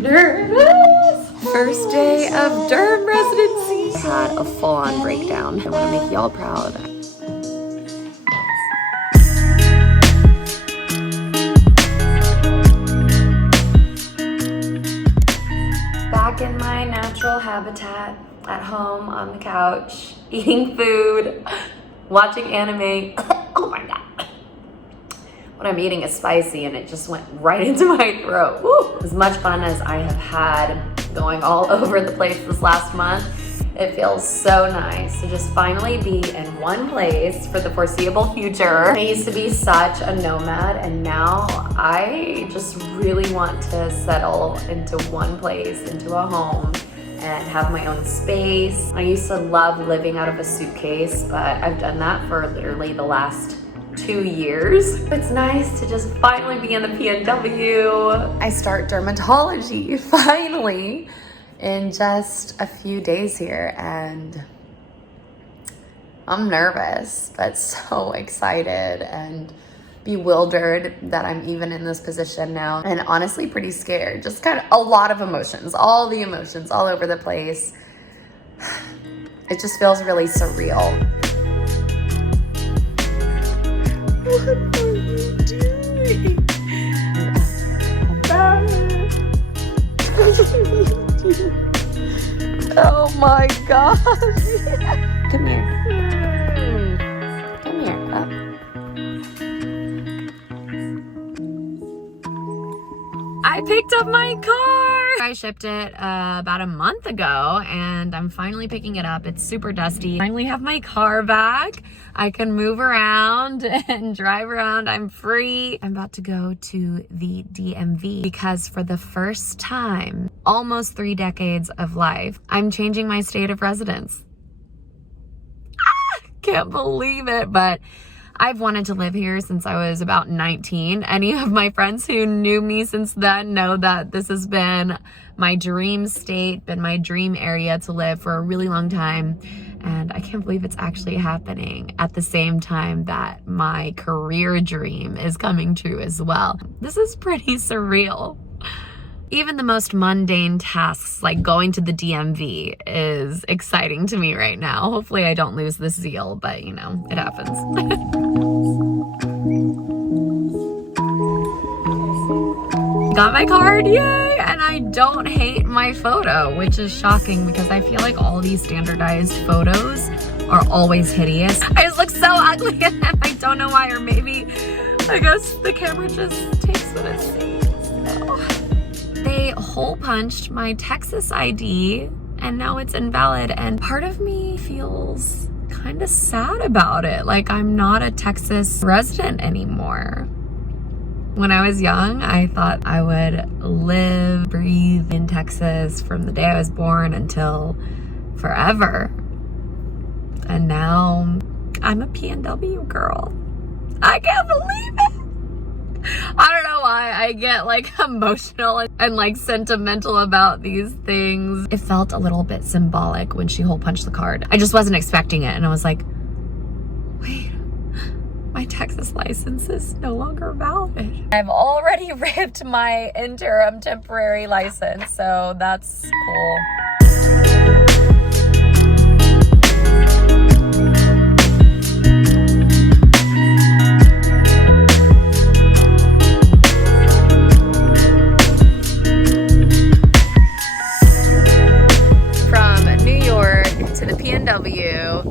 Nervous! First day of derm residency. Had a full-on breakdown. I want to make y'all proud. Back in my natural habitat, at home on the couch, eating food, watching anime. Oh my god. What I'm eating is spicy and it just went right into my throat. Woo! As much fun as I have had going all over the place this last month, it feels so nice to just finally be in one place for the foreseeable future. I used to be such a nomad and now I just really want to settle into one place, into a home, and have my own space. I used to love living out of a suitcase, but I've done that for literally the last 2 years. It's nice to just finally be in the PNW. I start dermatology finally in just a few days here and I'm nervous but so excited and bewildered that I'm even in this position now, and honestly pretty scared. Just kind of a lot of emotions, all the emotions all over the place. It just feels really surreal. What are you doing? Oh my gosh. Come here. Come here. Up. I picked up my car. I shipped it about a month ago and I'm finally picking it up. It's super dusty. Finally have my car back. I can move around and drive around. I'm free. I'm about to go to the DMV because for the first time, almost 3 decades of life, I'm changing my state of residence. Can't believe it, but I've wanted to live here since I was about 19. Any of my friends who knew me since then know that this has been my dream state, been my dream area to live for a really long time. And I can't believe it's actually happening at the same time that my career dream is coming true as well. This is pretty surreal. Even the most mundane tasks like going to the DMV is exciting to me right now. Hopefully I don't lose this zeal, but you know, it happens. Got my card, yay! And I don't hate my photo, which is shocking because I feel like all these standardized photos are always hideous. I just look so ugly in them. I don't know why, or maybe I guess the camera just takes what it sees. So. They hole punched my Texas ID and now it's invalid, and part of me feels kind of sad about it. Like I'm not a Texas resident anymore. When I was young, I thought I would live, breathe in Texas from the day I was born until forever. And now I'm a PNW girl. I can't believe it. I don't know why I get like emotional and like sentimental about these things. It felt a little bit symbolic when she hole punched the card. I just wasn't expecting it and I was like, wait, my Texas license is no longer valid. I've already ripped my interim temporary license, so that's cool.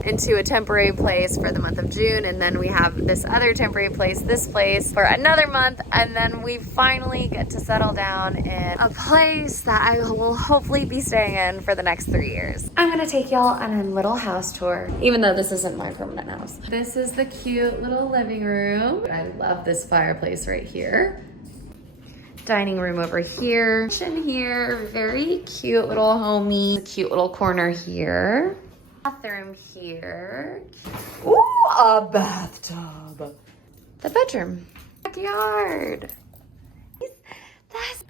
Into a temporary place for the month of June, and then we have this other temporary place, this place, for another month, and then we finally get to settle down in a place that I will hopefully be staying in for the next 3 years. I'm gonna take y'all on a little house tour, even though this isn't my permanent house. This is the cute little living room. I love this fireplace right here. Dining room over here. Kitchen here, very cute little homey. Cute little corner here. Bathroom here. Ooh, a bathtub. The bedroom. Backyard.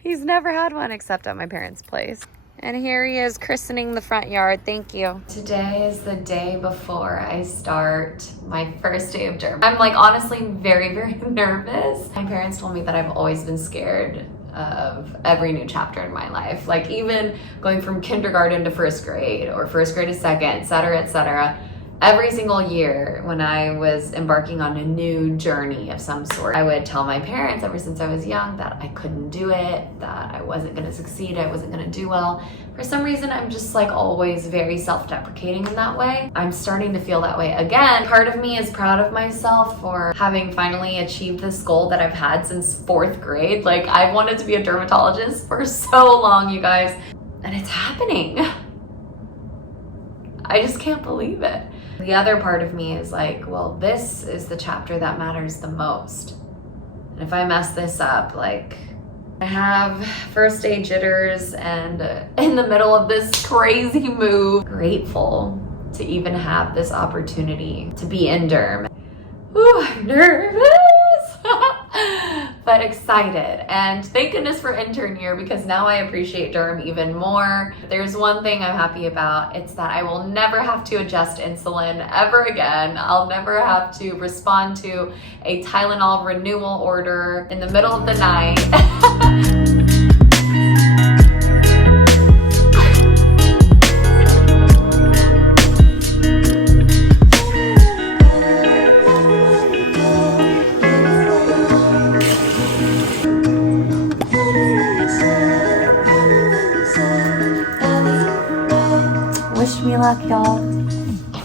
He's never had one except at my parents' place. And here he is christening the front yard. Thank you. Today is the day before I start my first day of derm. I'm like honestly very, very nervous. My parents told me that I've always been scared of every new chapter in my life. Like even going from kindergarten to first grade or first grade to second, et cetera, every single year when I was embarking on a new journey of some sort, I would tell my parents ever since I was young that I couldn't do it, that I wasn't gonna succeed, I wasn't gonna do well. For some reason, I'm just like always very self-deprecating in that way. I'm starting to feel that way again. Part of me is proud of myself for having finally achieved this goal that I've had since 4th grade. Like I've wanted to be a dermatologist for so long, you guys, and it's happening. I just can't believe it. The other part of me is like, well, this is the chapter that matters the most. And if I mess this up, like I have first day jitters and in the middle of this crazy move, grateful to even have this opportunity to be in derm. Ooh, I'm nervous, but excited. And thank goodness for intern year because now I appreciate derm even more. There's one thing I'm happy about. It's that I will never have to adjust insulin ever again. I'll never have to respond to a Tylenol renewal order in the middle of the night. Wish me luck, y'all.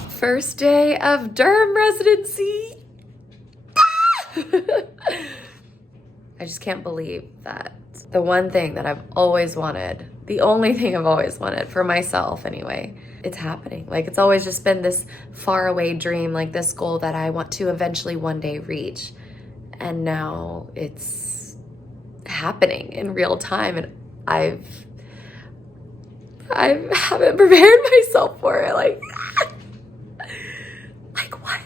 First day of derm residency. I just can't believe that the one thing that I've always wanted, the only thing I've always wanted for myself anyway, it's happening. Like it's always just been this far away dream, like this goal that I want to eventually one day reach. And now it's happening in real time and I haven't prepared myself for it. Like what?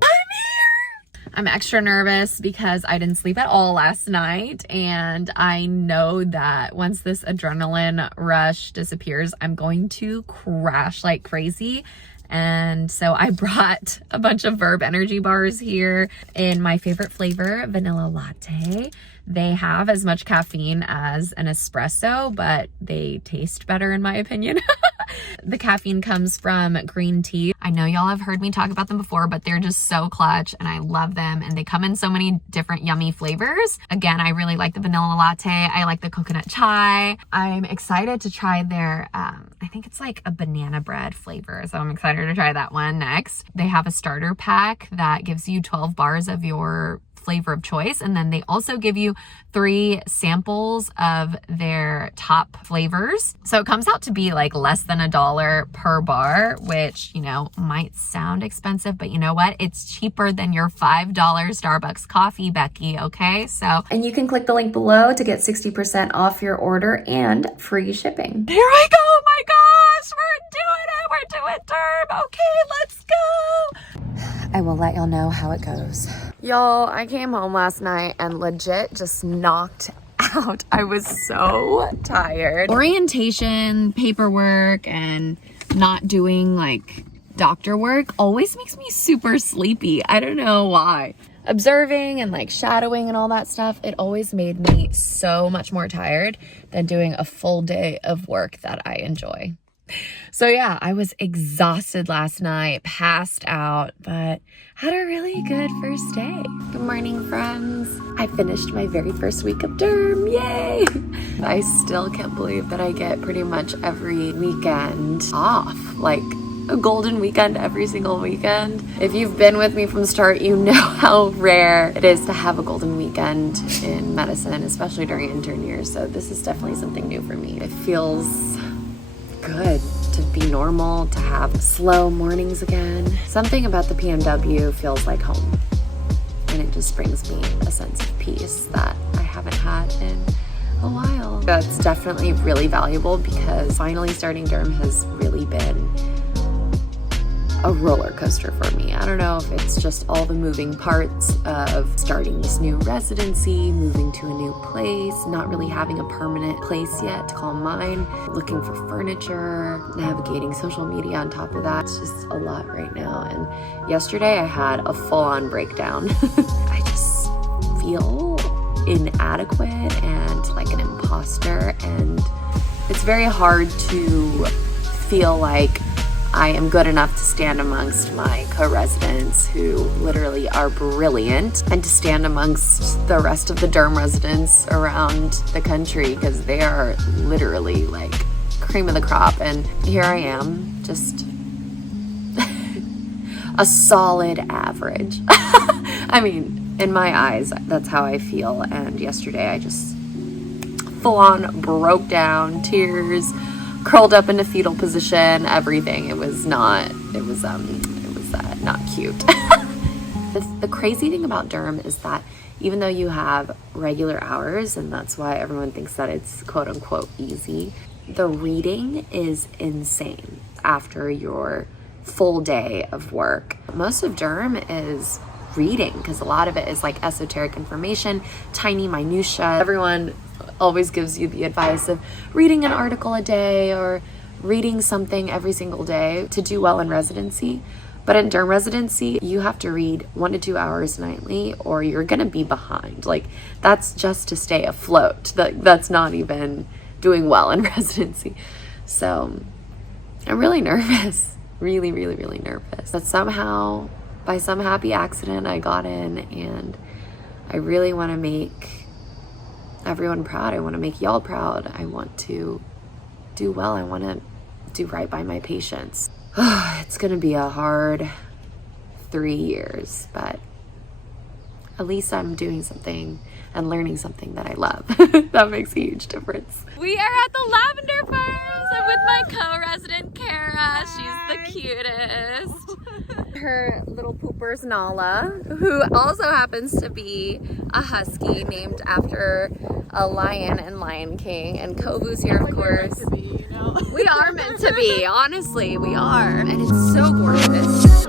I'm here. I'm extra nervous because I didn't sleep at all last night. And I know that once this adrenaline rush disappears, I'm going to crash like crazy. And so I brought a bunch of Verb energy bars here in my favorite flavor, vanilla latte. They have as much caffeine as an espresso, but they taste better in my opinion. The caffeine comes from green tea. I know y'all have heard me talk about them before, but they're just so clutch and I love them. And they come in so many different yummy flavors. Again, I really like the vanilla latte. I like the coconut chai. I'm excited to try their, I think it's like a banana bread flavor. So I'm excited to try that one next. They have a starter pack that gives you 12 bars of your flavor of choice. And then they also give you 3 samples of their top flavors. So it comes out to be like less than $1 per bar, which, you know, might sound expensive, but you know what? It's cheaper than your $5 Starbucks coffee, Becky, okay? So, and you can click the link below to get 60% off your order and free shipping. Here I go, oh my gosh, we're doing derm. Okay, let's go. I will let y'all know how it goes. Y'all, I came home last night and legit just knocked out. I was so tired. Orientation, paperwork, and not doing like doctor work always makes me super sleepy. I don't know why. Observing and like shadowing and all that stuff, it always made me so much more tired than doing a full day of work that I enjoy. So yeah, I was exhausted last night, passed out, but had a really good first day. Good morning, friends. I finished my very first week of derm, yay! I still can't believe that I get pretty much every weekend off, like a golden weekend every single weekend. If you've been with me from the start, you know how rare it is to have a golden weekend in medicine, especially during intern year. So this is definitely something new for me. It feels good to be normal, to have slow mornings again. Something about the PMW feels like home, and it just brings me a sense of peace that I haven't had in a while. That's definitely really valuable because finally starting derm has really been a roller coaster for me. I don't know if it's just all the moving parts of starting this new residency, moving to a new place, not really having a permanent place yet to call mine, looking for furniture, navigating social media on top of that. It's just a lot right now. And yesterday I had a full-on breakdown. I just feel inadequate and like an imposter, and it's very hard to feel like I am good enough to stand amongst my co-residents who literally are brilliant, and to stand amongst the rest of the derm residents around the country, because they are literally like cream of the crop. And here I am, just a solid average. I mean, in my eyes, that's how I feel. And yesterday I just full on broke down, tears, curled up in a fetal position, everything. It was not cute. The crazy thing about derm is that even though you have regular hours, and that's why everyone thinks that it's quote unquote easy, the reading is insane after your full day of work. Most of derm is reading, because a lot of it is like esoteric information, tiny minutia. Everyone always gives you the advice of reading an article a day or reading something every single day to do well in residency. But in derm residency, you have to read 1 to 2 hours nightly, or you're gonna be behind. Like, that's just to stay afloat. That's not even doing well in residency. So I'm really nervous. Really, really, really nervous. But somehow, by some happy accident, I got in, and I really want to make everyone proud. I want to make y'all proud. I want to do well. I want to do right by my patients. It's going to be a hard 3 years, but at least I'm doing something and learning something that I love. That makes a huge difference. We are at the Lavender Farms. I'm with my co-resident, Kara. She's the cutest. Her little pooper's Nala, who also happens to be a husky named after a lion in Lion King. And Kovu's here, of course. We're meant to be, you know? We are meant to be, honestly, we are. And it's so gorgeous.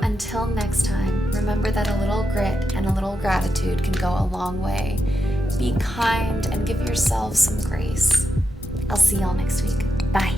Until next time, remember that a little grit and a little gratitude can go a long way. Be kind and give yourselves some grace. I'll see y'all next week. Bye.